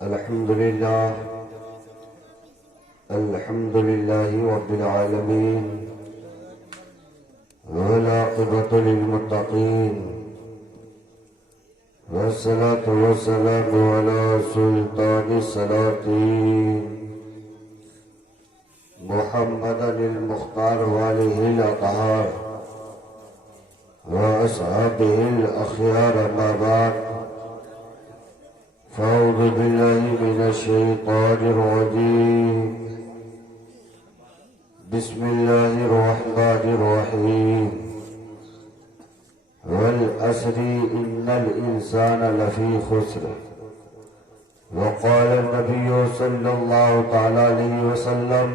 الحمد لله رب العالمين، والعاقبة للمتقين، والصلاة والسلام على سلطان السلاطين محمد المختار وآله الأطهار وأصحابه الأخيار. ما بعد، فأعوذ بالله من الشيطان الرجيم. بسم الله الرحمن الرحيم. والعصر إن الإنسان لفي خسر. وقال النبي صلى الله تعالى عليه وسلم: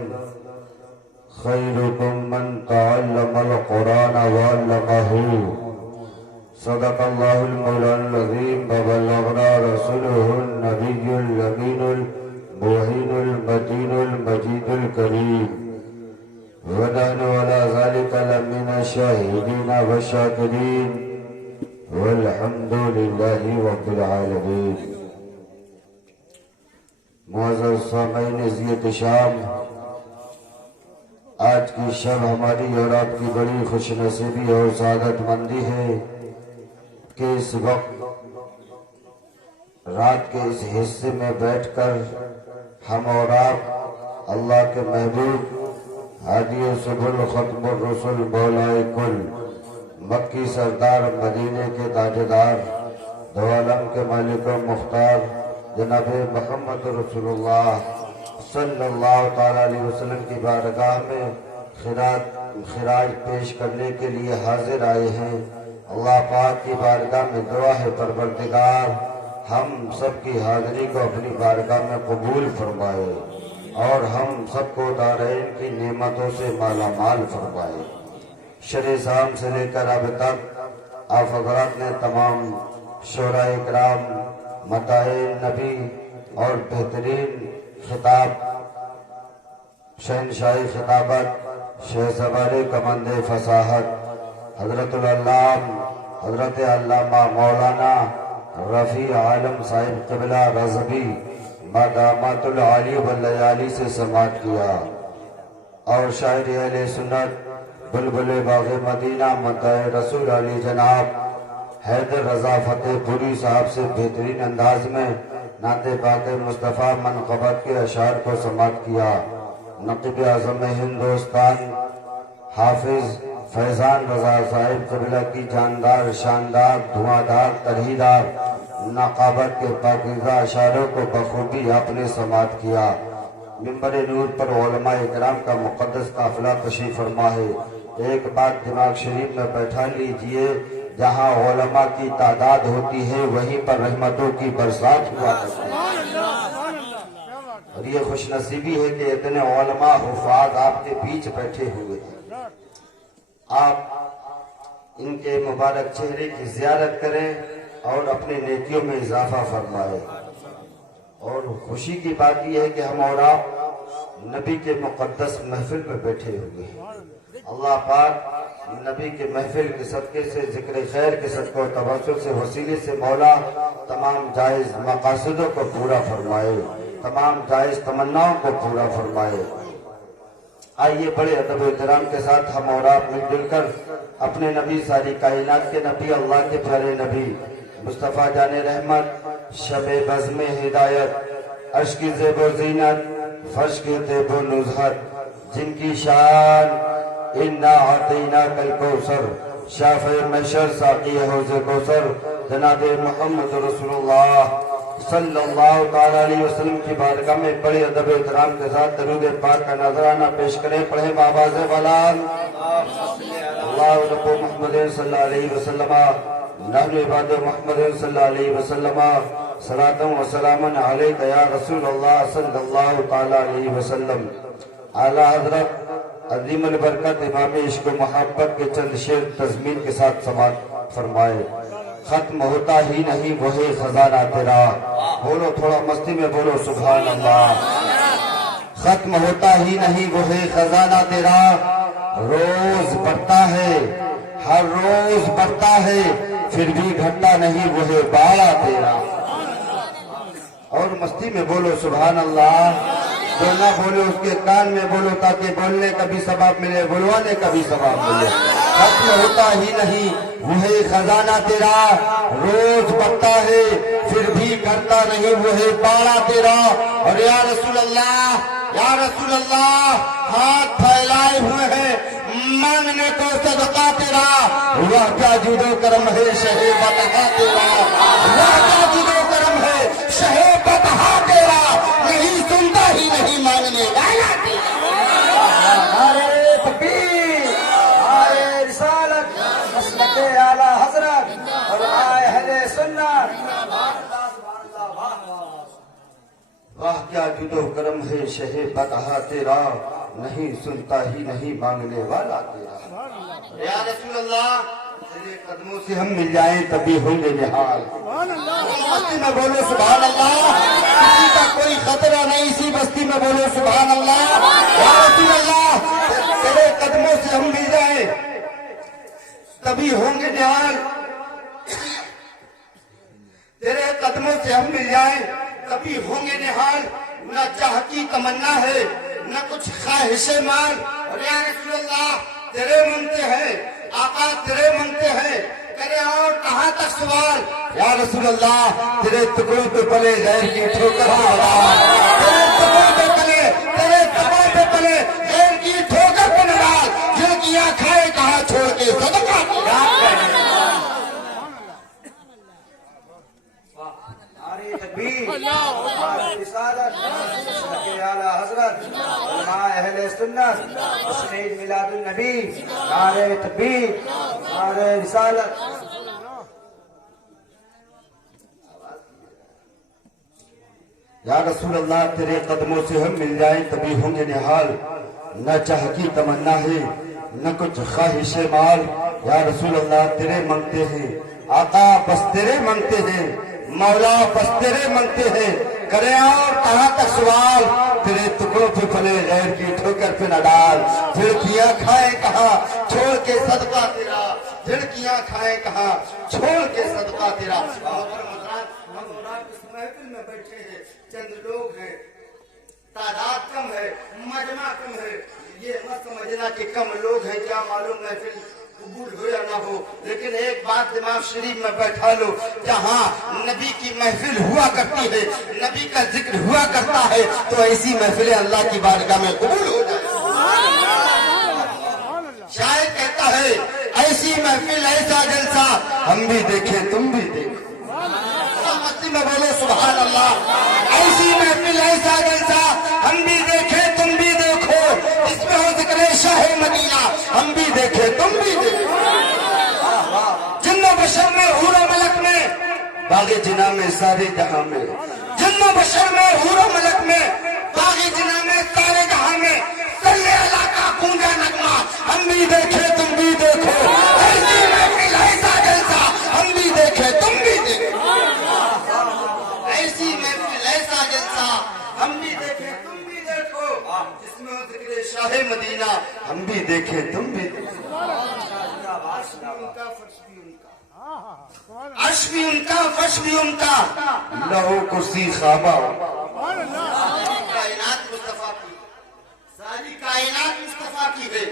خيركم من تعلم القرآن وعلمه. صدق الله المولى العظيم وبلغنا رسوله النبي الأمين الموهين المتين المجيد الكريم، ونحن على ذلك لمن الشاهدين والشاكرين، والحمد لله رب العالمين. معزز سامعین عزیت شام، آج کی شب ہماری اور آپ کی بڑی خوش نصیبی اور سعادت مندی ہے کہ اس وقت رات کے اس حصے میں بیٹھ کر ہم اور آپ اللہ کے محبوب ہادی سبل ختم الرسل مولائے کل مکی سردار مدینے کے تاجدار دو عالم کے مالک و مختار جناب محمد رسول اللہ صلی اللہ تعالیٰ علیہ وسلم کی بارگاہ میں خراج پیش کرنے کے لیے حاضر آئے ہیں. اللہ پاک کی بارگاہ میں دعا ہے پروردگار ہم سب کی حاضری کو اپنی بارگاہ میں قبول فرمائے اور ہم سب کو دارین کی نعمتوں سے مالا مال فرمائے. شرع شام سے لے کر اب تک آپ حضرات نے تمام شعراء اکرام، مداحِ نبی اور بہترین خطاب، شہنشاہی خطابت، شہسوار کمند فصاحت حضرت العلام حضرت علامہ مولانا رفیع عالم صاحب قبلہ رضوی مدامات العالی واللیالی سے سماعت کیا، اور شاعر اہل سنت بلبل باغ مدینہ مداح رسول علی جناب حیدر رضا فتح پوری صاحب سے بہترین انداز میں نعت پاک مصطفیٰ منقبت کے اشعار کو سماعت کیا. نقیب اعظم ہندوستان حافظ فیضان رضا صاحب قبلہ کی جاندار، شاندار، دھواں ترہیدار نقابت کے پاکیزہ اشعاروں کو بخوبی آپ نے سماعت کیا. منبر نور پر علماء اکرام کا مقدس قافلہ تشریف فرما ہے. ایک بات دماغ شریف میں بیٹھا لیجئے، جہاں علماء کی تعداد ہوتی ہے وہیں پر رحمتوں کی برسات ہوا کرتی ہے. اور یہ خوش نصیبی ہے کہ اتنے علماء حفاظ آپ کے بیچ بیٹھے ہوئے ہیں. آپ ان کے مبارک چہرے کی زیارت کریں اور اپنے نیکیوں میں اضافہ فرمائیں. اور خوشی کی بات یہ ہے کہ ہم اور آپ نبی کے مقدس محفل میں بیٹھے ہوئے ہیں. اللہ پاک نبی کے محفل کے صدقے سے، ذکر خیر کے صدقے اور توسل سے، وسیلے سے مولا تمام جائز مقاصدوں کو پورا فرمائے، تمام جائز تمناؤں کو پورا فرمائے. آئیے بڑے ادب و احترام کے ساتھ ہم اور آپ مل جل کر اپنے نبی، ساری کائنات کے نبی، اللہ کے پیارے نبی مصطفیٰ جان رحمت، شب بزم ہدایت، عرش کی زیب و زینت، فرش کی طیب و نزہت، جن کی شان اِنَّا أَعْطَيْنَاكَ الْكَوْثَرَ، شافع محشر ساقی حوض کوثر جناب محمد رسول اللہ صلی اللہ تعالیٰ علیہ وسلم کی بارگاہ میں بڑے ادب احترام کے ساتھ درود پاک کا نذرانہ پیش کریں. پڑھیں بآواز بلند: اللہ رب محمد صلی اللہ علیہ وسلم، نحن عباد محمد صلی اللہ علیہ وسلم، صلاۃ و سلام علیک یا رسول اللہ صلی اللہ تعالیٰ علیہ وسلم. اعلیٰ حضرت عظیم البرکت امام عشق و محبت کے چند شعر تضمین کے ساتھ سماعت فرمائے. ختم ہوتا ہی نہیں وہی خزانہ تیرا. بولو تھوڑا مستی میں بولو سبحان اللہ. ختم ہوتا ہی نہیں وہی خزانہ تیرا، روز بڑھتا ہے، ہر روز بڑھتا ہے، پھر بھی گھٹتا نہیں وہی باڑا تیرا. اور مستی میں بولو سبحان اللہ. جو نہ بولے اس کے کان میں بولو تاکہ بولنے کا بھی ثواب ملے, بلوانے کا بھی ثواب ملے. ختم ہوتا ہی نہیں وہی خزانہ تیرا, روز بڑھتا ہے پھر بھی کرتا نہیں وہی پاڑا تیرا. اور یا رسول اللہ, یا رسول اللہ, ہاتھ پھیلائے ہوئے ہیں مانگنے کو صدقہ تیرا. وہ کیا جود و کرم ہے شہ بطحا تیرا, وہ کیا جود و کرم ہے شہ بطحا تیرا. نہیں سنتا ہی نہیں مانگنے والا تیرا. نعرے تکبیر, نعرے رسالت, مسلک اعلی حضرت اور اہل سنت. واہ کیا جود و کرم ہے شہ بطحا تیرا, نہیں سنتا ہی نہیں مانگنے والا تیرا. یا رسول اللہ, تیرے قدموں سے ہم مل جائیں تبھی ہوں گے نہال. بستی میں بولو سبحان اللہ, کسی کا کوئی خطرہ نہیں اسی بستی میں بولو سبحان اللہ. یا رسول اللہ, تیرے قدموں سے ہم مل جائیں تبھی ہوں گے نہال. تیرے قدموں سے ہم مل جائیں کبھی ہوں گے نہال. نہ چاہ کی تمنا ہے نہ کچھ خواہش مال. اور یا رسول اللہ, تیرے منتے ہیں آقا, تیرے منتے ہیں, کرے اور کہاں تک سوال. یا رسول اللہ, تیرے ٹکڑوں پہ پلے غیر کی ٹھوکر پہ نڈال. تیرے ٹکڑوں پہ پلے, تیرے ٹکڑوں پہ پلے غیر کی ٹھوکر پہ نڈال. جن کیا کھائے کہاں چھوڑ کے صدقہ کیا. نعرے تکبیر, نعرے رسالت, مسلک اعلی حضرت, علماء اہل سنت, مسجد میلاد النبی. نعرے تکبیر, نعرے رسالت. یا رسول اللہ, تیرے قدموں سے ہم مل جائیں تبھی ہوں گے نہال. نہ چاہ کی تمنا ہے نہ کچھ خواہش مال. یا رسول اللہ, تیرے منگتے ہیں آقا, بس تیرے منگتے ہیں مولا, بس تیرے منگتے ہیں. کریں اور کہاں تک سوال. تیرے ٹکڑوں پہ پلے غیر کی ٹھوکر پہ نہ ڈال. جھڑکیاں کھائیں کہاں چھوڑ کے صدقہ تیرا, جھڑکیاں کھائیں کہاں چھوڑ کے صدقہ تیرا. ہم اس محفل میں بیٹھے ہیں, چند لوگ ہیں, تعداد کم ہے, مجمع کم ہے. یہ مت سمجھنا کہ کم لوگ ہیں, کیا معلوم محفل قبول ہو یا نہ ہو, لیکن ایک بات دماغ شریف میں بیٹھا لو, جہاں نبی کی محفل ہوا کرتی ہے, نبی کا ذکر ہوا کرتا ہے, تو ایسی محفلیں اللہ کی بارگاہ میں قبول ہو جائے. شاعر کہتا ہے ایسی محفل ایسا جلسہ ہم بھی دیکھیں تم بھی دیکھو. مستی میں بولو سبحان اللہ. ایسی محفل ایسا جلسہ ہم بھی دیکھیں تم بھی دیکھو, اس میں ہو ذکر شاہ مدینہ ہم بھی دیکھیں تم بھی دیکھو. جن و بشر میں حور و ملک میں باغ جنا میں سارے جہاں میں, جن و بشر میں حور و ملک میں باغ جنا میں سارے جہاں میں صلی اللہ کا گونجا نغمہ ہم بھی دیکھیں تم بھی دیکھو. ایسی محفل ایسا جلسہ ہم بھی دیکھیں تم بھی دیکھو. ایسی محفل ایسا جلسہ ہم بھی دیکھیں تم بھی دیکھو, جس میں ہو ذکر شاہ مدینہ ہم بھی دیکھیں تم بھی دیکھو. عرش بھی ان کا, فرش بھی ان کا, لہو کرسی خوابہ. کائنات مصطفیٰ کی, ساری کائنات مصطفیٰ کی ہے.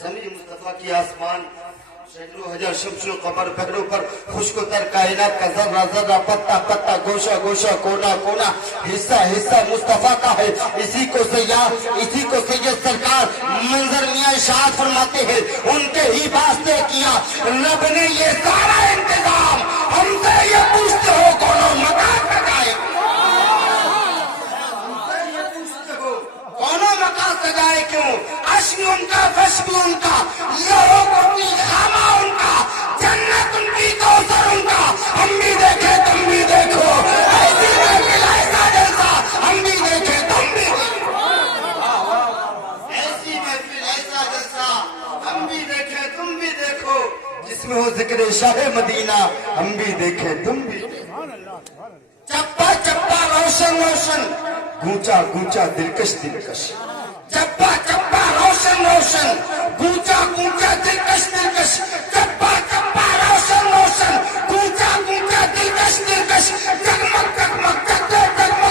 زمین مصطفیٰ کی, آسمان سینکڑوں ہزار شمس و قمر پہروں پر خشک و تر کائنات کا ذرہ ذرہ, پتا پتا, گوشہ گوشہ, کونا کونا, حصہ حصہ مصطفیٰ کا ہے. اسی کو سیاح, اسی کو سید سرکار منظر میاں ارشاد فرماتے ہیں, ان کے ہی واسطے کیا رب نے یہ سارا انتظام. ہم سے یہ پوچھتے ہو کونوں مکان سجائے, ہم سے یہ پوچھتے ہو کونوں مکان سجائے کیوں. عرش بھی ان کا, فرش بھی ان کا, لہو کرسی خامہ ان کا, جنت ان کی, کوثر ان کا, ہم بھی دیکھیں تم بھی دیکھو. ایسی محفل ایسا جلسہ ہم بھی دیکھیں تم بھی دیکھو. ایسی محفل ایسا جلسہ ہم بھی دیکھیں تم بھی دیکھو, جس میں ہو ذکر شاہ مدینہ ہم بھی دیکھیں تم بھی دیکھو. چپا چپا روشن روشن, گونچا گونچا دلکش دلکش. چپا چپا روشن روشن, گونچا گونچا دلکش دلکش. چپا چپا روشن روشن, گونچا گونچا دلکش دلکش. جگمگ جگمگ جگمگ جگمگ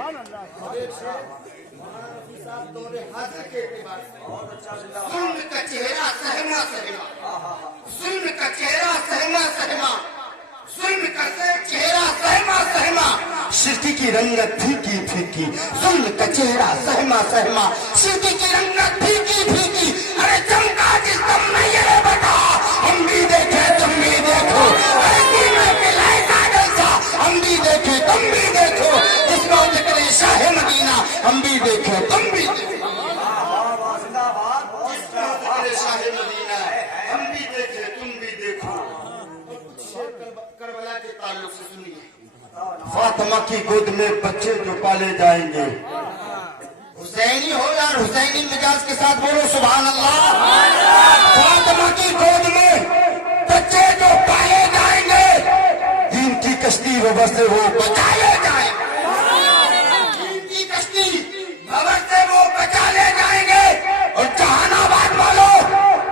حاضر کے اعتبار سے ظلم کا چہرہ سہما سہما، ظلم کا چہرہ سہما سہما، ظلم کا چہرہ سہما سہما، شرکی کی رنگت پھیکی پھیکی، ظلم کا چہرہ سہما سہما، شرکی کی رنگت پھیکی پھیکی، ارے چمکا جس دم میں یہ بتا، ہم بھی دیکھے تم بھی دیکھو، ارے سینے پہ لائے کاجل سا، ہم بھی دیکھے تم بھی دیکھو، اس کو ذکر شاہ مدینہ، ہم بھی دیکھے تم بھی دیکھو، شاہ مدینہ ہم بھی دیکھے تم بھی دیکھو۔ کربلا کے تعلق سے سنیے، فاطمہ کی گود میں بچے جو پالے جائیں گے، حسینی ہو یا حسینی مزاج کے ساتھ بولو سبحان اللہ۔ فاطمہ کی گود میں بچے جو پالے جائیں گے، دین کی کشتی وبا سے وہ بچائے جائیں گے، دین کی کشتی بھور سے وہ بچا لے جائیں گے۔ اور جہان آباد والوں،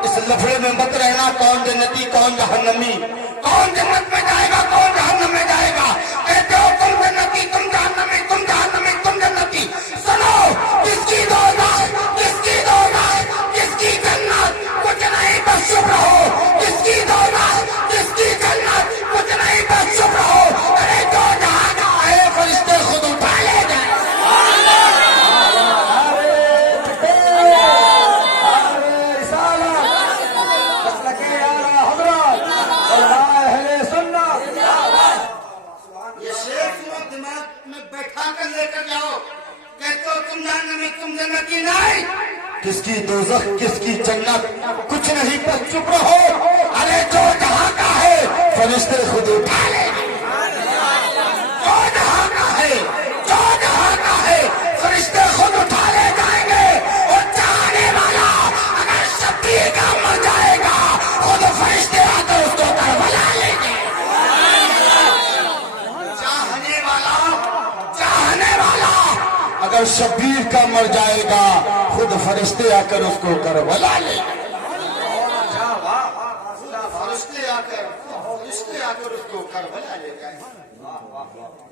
اس لفڑے میں مت رہنا کون جنتی کون جہنمی، کون جنت میں جائے گا کون جہنم میں جائے گا، کہتے ہو تم جنتی تم جہنمی تم جہنمی تم جنتی، سنو کس کی دوزخ کس کی دوزخ کس کی جنت، کچھ نہیں بس چپ رہو، کس کی دوزخ کس کی جنت، کچھ نہیں بس چپ رہو، ارے جو جہاں آئے فرشتے خود اٹھا لے جائیں۔ یہ شیخ صورت دماغ میں بیٹھا کر لے کر جاؤ، کہتے ہو تم جہنمی تم جنتی، نہیں، کس کی دوزخ کس کی جنت، کچھ نہیں بس چپ رہو، ارے جو جہاں کا ہے فرشتے خود اٹھا جو جہاں کا ہے جو جہاں کا ہے فرشتے خود اٹھا لے جائیں گے۔ اور چاہنے والا اگر شبیر کا مر جائے گا، خود فرشتے آ کر اس کو کربلا لیں گے۔ چاہنے والا اگر شبیر کا مر جائے گا، خود فرشتے آ کر اس کو کربلا لے گے۔ فرشتے آ کر اس کو کربلا لے جائیں گے۔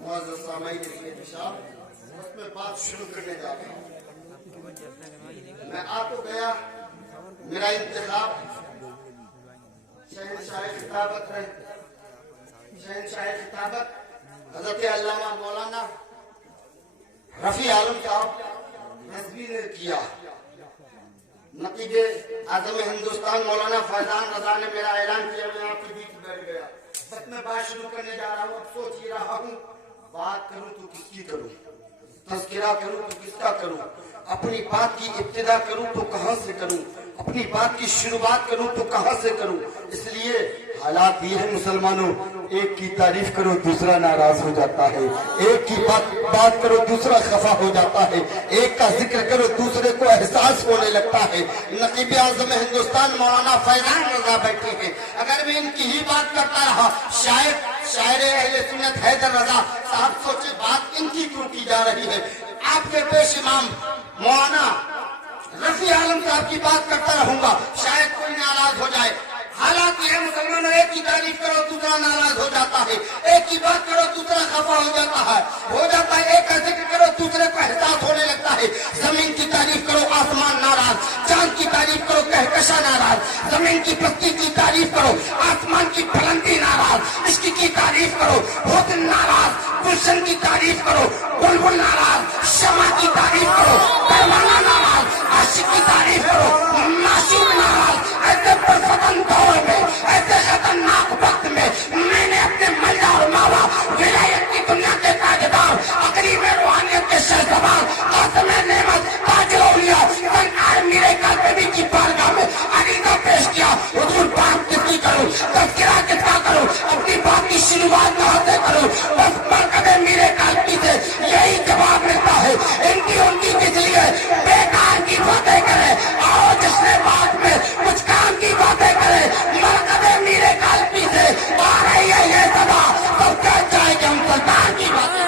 معزز سامعین صاحب، اس میں بات شروع کرنے جا رہا ہوں۔ میں آپ کو گیا، میرا انتخاب شہنشاہ خطابت ہے، شہنشاہ خطابت حضرت علامہ مولانا رفیع عالم صاحب رضوی نے کیا۔ نقیب اعظم ہندوستان مولانا فیضان رضا نے میرا اعلان کیا، میں آپ کے بیچ بیٹھ گیا، بس میں بات شروع کرنے جا رہا ہوں۔ اب سوچ ہی رہا ہوں بات کروں تو کس کی کروں، تذکرہ کروں تو کس کا کروں، اپنی بات کی ابتدا کروں تو کہاں سے کروں، اپنی بات کی شروعات کروں تو کہاں سے کروں۔ اس لیے حالات یہ ہیں مسلمانوں، ایک کی تعریف کرو دوسرا ناراض ہو جاتا ہے، ایک کی بات کرو دوسرا خفا ہو جاتا ہے، ایک کا ذکر کرو دوسرے کو احساس ہونے لگتا ہے۔ نقیب اعظم ہندوستان مولانا فیضان رضا بیٹھے ہیں، اگر میں ان کی ہی بات کرتا رہا، شاعر اہل سنت حیدر رضا صاحب سوچے بات ان کی کیوں کی جا رہی ہے۔ آپ کے پیش امام مولانا رفیع عالم صاحب کی بات کرتا رہوں گا، شاید کوئی ناراض ہو جائے۔ حالات یہ ہے مسلمانوں، ایک کی تعریف کرو دوسرا ناراض ہو جاتا ہے، ایک کی بات کرو دوسرا خفا ہو جاتا ہے، ایک کا ذکر کرو دوسرے کو احساس ہونے لگتا ہے۔ زمین کی تعریف کرو آسمان ناراض، چاند کی تعریف کرو کہکشاں ناراض، زمین کی پستی کی تعریف کرو آسمان کی بلندی ناراض، عشق کی تعریف کرو حسن ناراض، گلشن کی تعریف کرو بلبل ناراض، شمع کی تعریف کرو پروانہ ناراض، عاشق کی تعریف کرو معشوق ناراض۔ ایسے پرفتن دور میں، ایسے خطرناک وقت میں، میں نے اپنے ملدہ اور ماوا ولایت کی دنیا کے تاجدار، اقلیم روحانیت کے شہسوار، قاسم نعمت تاج الاولیاء سرکار میرے کاتبی کی بارگاہ میں عریضہ پیش کیا، حضور بات کس کی کروں، تذکرہ کس کا کروں، اپنی بات کی شروعات کہاں سے کروں، بس مرکز میرے کالپی سے یہی جواب ملتا ہے، ان کی کس لیے بیکار کی باتیں کرے، آؤ جس نے بات میں کچھ کام کی باتیں کرے، مرکز میرے کالپی سے آ رہی ہے یہ صدا، سب کہہ جائے کہ ہم سلطان کی باتیں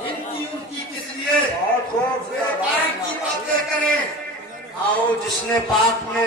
ان کی کس لیے بیکار کی باتیں کریں، آؤ جس نے بات میں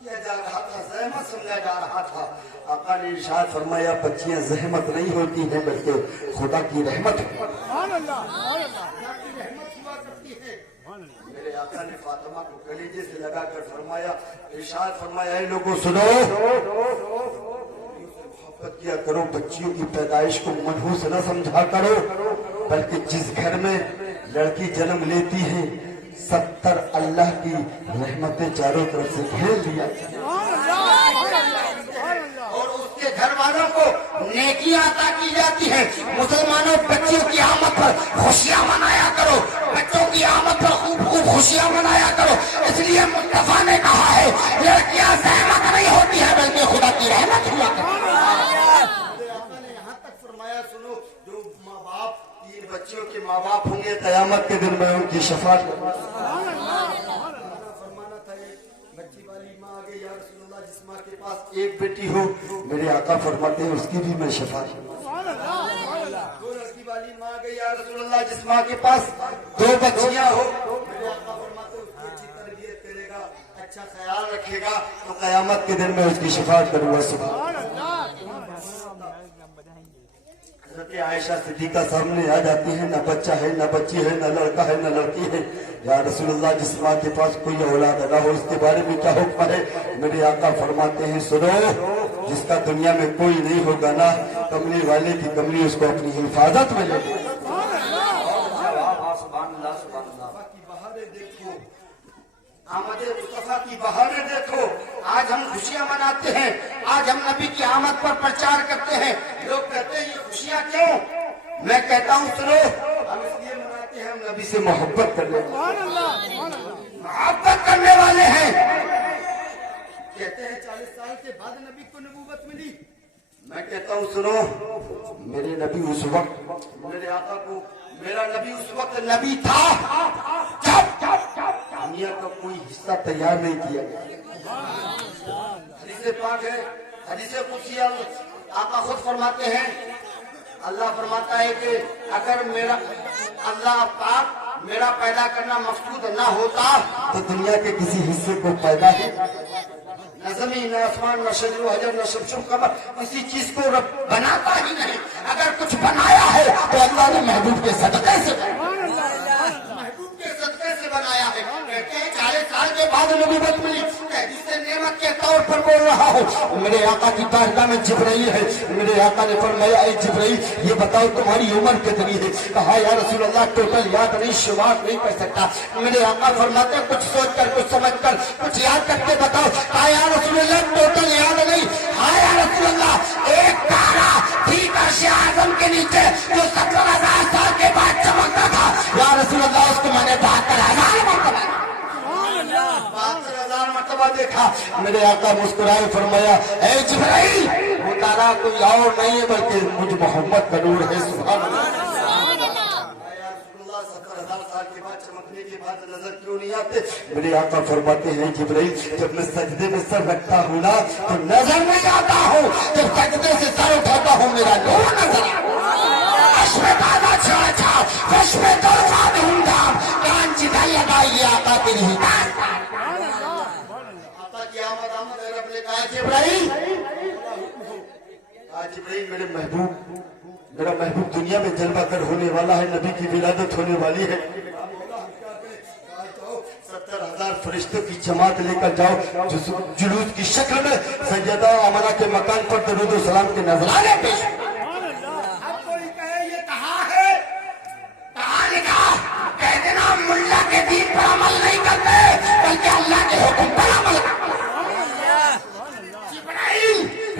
کیا جا رہا تھا, زحمت سمجھا جا رہا تھا. آقا نے ارشاد فرمایا بچیاں زحمت نہیں ہوتی ہیں بلکہ خدا کی رحمت ہے. خدا کی رحمت ہوا کرتی ہے. میرے آقا نے فاطمہ کو کلیجے سے لگا کر فرمایا, ارشاد فرمایا اے لوگوں سنو, محبت کیا کرو, بچیوں کی پیدائش کو منحوس نہ سمجھا کرو, بلکہ جس گھر میں لڑکی جنم لیتی ہے 70 اللہ کی رحمتیں چاروں طرف سے گھیر لیا اور اس کے گھر والوں کو نیکیاں عطا کی جاتی ہیں. مسلمانوں بچوں کی آمد پر خوشیاں منایا کرو, بچوں کی آمد پر خوب خوب خوشیاں منایا کرو. اس لیے مصطفیٰ نے کہا ہے لڑکیاں زحمت نہیں ہوتی ہے بلکہ خدا کی رحمت ہوا کرتی ہے. آپ نے یہاں تک فرمایا سنو, جو ماں باپ تین بچوں کے ماں باپ ہوں گے قیامت کے دن میں ان کی شفاعت فرمانا تھا. بچی والی ماں آگے یا رسول اللہ جس ماں کے پاس ایک بیٹی ہو میرے آقا فرماتے ہیں اس کی بھی میں شفاعت. دو لڑکی والی ماں آگے یا رسول اللہ جس ماں کے پاس 2 بچیاں ہو میرے آقا فرماتے ہیں اس کی اچھی تربیت کرے گا, اچھا خیال رکھے گا تو قیامت کے دن میں اس کی شفاعت کروں گا. سبحان اللہ. حضرت عائشہ صدیقہ سامنے آ جاتی ہیں, نہ بچہ ہے نہ بچی ہے, نہ لڑکا ہے نہ لڑکی ہے. یا رسول اللہ جس ماں کے پاس کوئی اولاد نہ ہو اس کے بارے میں کیا حکم ہے؟ میرے آقا فرماتے ہیں سنو, جس کا دنیا میں کوئی نہیں ہوگا نا, کملی والے کی کملی اس کو اپنی حفاظت میں لے گی. آمد مصطفیٰ کی بہاریں دیکھو. آج ہم خوشیاں مناتے ہیں, آج ہم نبی کی آمد پر پرچار کرتے ہیں. لوگ کہتے ہیں یہ خوشیاں کیوں؟ میں کہتا ہوں سنو, ہم اس لیے مناتے ہیں ہم نبی سے محبت کرنے والے ہیں. کہتے ہیں 40 سال کے بعد نبی کو نبوت ملی. میں کہتا ہوں سنو, میرے نبی اس وقت, میرے آقا کو میرا نبی اس وقت نبی تھا جب دنیا کا کوئی حصہ تیار نہیں کیا گیا. حدیث پاک ہے, حدیث قدسی, آقا خود فرماتے ہیں, اللہ فرماتا ہے کہ اگر میرا اللہ پاک میرا پیدا کرنا مقصود نہ ہوتا تو دنیا کے کسی حصے کو پیدا ہی نہ زمین نہ آسمان نہ شجر و حجر نہ شمس و قمر, کسی چیز کو رب بناتا ہی نہیں. اگر کچھ بنایا ہے تو اللہ نے محبوب کے صدقے سے بنایا ہے. کہتے ہیں 40 سال کے بعد نبوت ملی. جس سے نعمت کے طور پر بول رہا ہوں, میرے آقا کی بارگاہ میں جبرائیل ہے. میرے آقا نے فرمایا اے جبرائیل یہ بتاؤ تمہاری عمر کتنی ہے؟ کہا یا رسول اللہ ٹوٹل یاد نہیں, شمار نہیں کر سکتا. میرے آقا فرماتے ہیں کچھ سوچ کر, کچھ سمجھ کر, کچھ یاد کر کے بتاؤ. کہا یا رسول اللہ ٹوٹل یاد نہیں. ہاں یا رسول اللہ ایک تارا ٹھیک عرش اعظم کے نیچے جو 70,000 سال کے بعد چمکتا تھا, یا رسول اللہ اس کو میں نے 72,000 مرتبہ دیکھا. میرے آقا مسکرائے فرمایا اے جبرائیل وہ تارا کوئی اور نہیں ہے بلکہ مجھ محمد کا نور ہے. سبحان اللہ. 70,000 سال کے بعد چمکنے کے بعد نظر کیوں نہیں آتے؟ میرے آقا فرماتے ہیں جبرائیل جب میں سجدے میں سر رکھتا ہوں نا تو نظر نہیں آتا ہوں, جب سجدے سے سر اٹھاتا ہوں میرا نور نظر آتا ہے. آقا کی نہیں آقا کی آمد ہے. رب نے کہا جبرائیل, جبرائیل میرے محبوب, میرا محبوب دنیا میں جلوہ گر ہونے والا ہے, نبی کی ولادت ہونے والی ہے. 70,000 فرشتوں کی جماعت لے کر جاؤ, جلوس کی شکل میں سیدہ آمنہ کے مکان پر درود و سلام کے نذرانے پیش. اب کوئی کہے یہ کہاں ہے, کہاں لکھا؟ کہہ دینا ملا کے دین پر عمل نہیں کرتے بلکہ اللہ کے حکم پر عمل کرتے. جبرائیل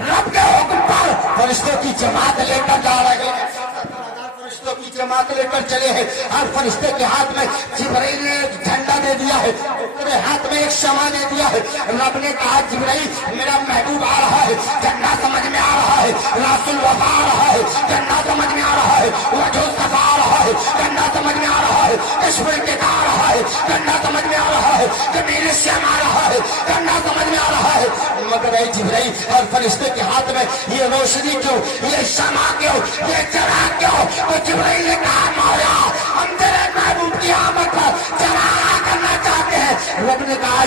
رب کے حکم پر فرشتوں کی جماعت لے کر جا رہے ہیں. 70,000 فرشتوں کی جماعت لے کر چلے ہیں. ہر فرشتے کے ہاتھ میں جبرائیل نے ایک جھنڈا دے دیا ہے, تیرے ہاتھ میں ایک شمع دے دیا ہے. رب نے کہا جبرائیل میرا محبوب آ رہا ہے, جھنڈا سمجھ میں آ رہا ہے, راس الوفا آ رہا ہے, جھنڈا سمجھ میں آ رہا ہے, وجہ صفا آ رہا ہے, جھنڈا سمجھ میں آ رہا ہے, کشمیر کے آ رہا ہے, جھنڈا سمجھ میں آ رہا ہے, جمیل شام آ رہا ہے, جھنڈا سمجھ میں آ رہا ہے. مگر اے جبرائیل ہر فرشتے کے ہاتھ میں یہ روشنی کیوں, یہ شمع کیوں, یہ چراغ کیوں؟ تو جبرائیل نے کہا مولا ہم تیرے محبوب کی آمد پر چراغ کرنا چاہتے ہیں. رب نے کہا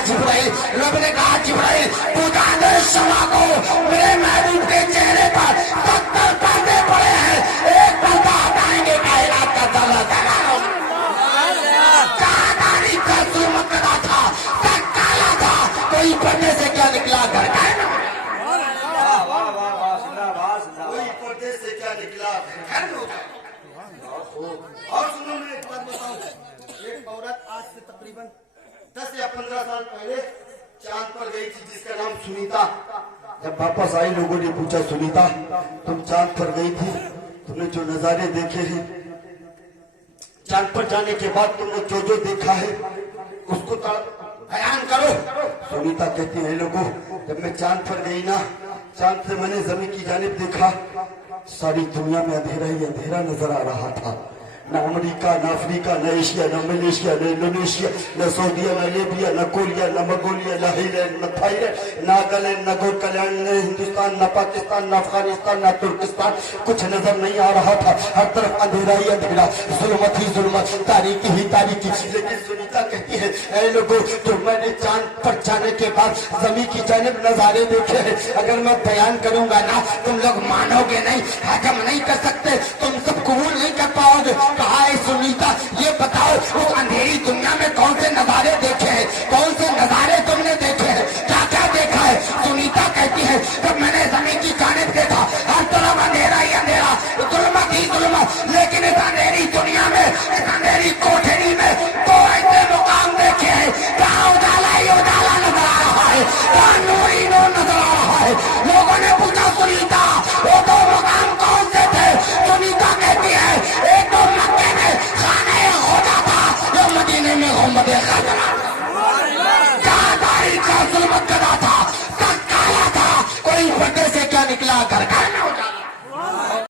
جبرائیل بتا دے شمع کو میرے محبوب کے چہرے پر 70 پردے پڑے ہیں، ایک پردہ ہٹائیں گے کائنات کا زلزلہ کہانی کا ظلمت لگا تھا، سب کالا تھا، کوئی پردے سے کیا نکلا گھر کا کوئی پردے سے کیا نکلا گھر ہو گیا۔ اور سنو میں ایک بات بتاؤں، ایک عورت آج سے تقریباً 10 یا 15 سال پہلے چاند پر گئی تھی جس کا نام سنیتا۔ جب واپس آئی لوگوں نے پوچھا سنیتا تم چاند پر گئی تھی، تم نے جو نظارے دیکھے ہیں، چاند پر جانے کے بعد تم نے جو دیکھا ہے اس کو بیان کرو۔ سنیتا کہتی ہے لوگوں جب میں چاند پر گئی نا، چاند سے میں نے زمین کی جانب دیکھا، ساری دنیا میں اندھیرا ہی اندھیرا نظر آ رہا تھا، نہ امریکہ نہ افریقہ نہ ایشیا نہ ملیشیا نہ انڈونیشیا نہ سعودیہ نہ لیبیا نہ کوریا نہ منگولیا نہ ہائی لینڈ نہ تھائی لینڈ نہ ناگالینڈ نہ گورکھالینڈ نہ ہندوستان نہ پاکستان نہ افغانستان نہ ترکستان، کچھ نظر نہیں آ رہا تھا، ہر طرف اندھیرا ہی اندھیرا، ظلمت ہی ظلمت، تاریکی ہی تاریکی۔ لیکن سنیتا کہتی ہے اے لوگوں جو میں نے چاند پر جانے کے بعد زمین کی جانب نظارے دیکھے ہیں، اگر میں بیان کروں گا نا تم لوگ مانو گے نہیں، حکم نہیں کر سکتے، تم سب قبول نہیں کر پاؤ گے۔ کہا ہے سنیتا یہ بتاؤ اس اندھیری دنیا میں کون سے نظارے دیکھے ہیں، کون سے نظارے تم نے دیکھے ہیں، کیا کیا دیکھا ہے؟ سنیتا کہتی ہے جب میں نے زمین کی جانب دیکھا ہر طرف اندھیرا ہی اندھیرا، ظلمت ہی ظلمت، لیکن اس اندھیری دنیا میں، اس اندھیری کوٹھری میں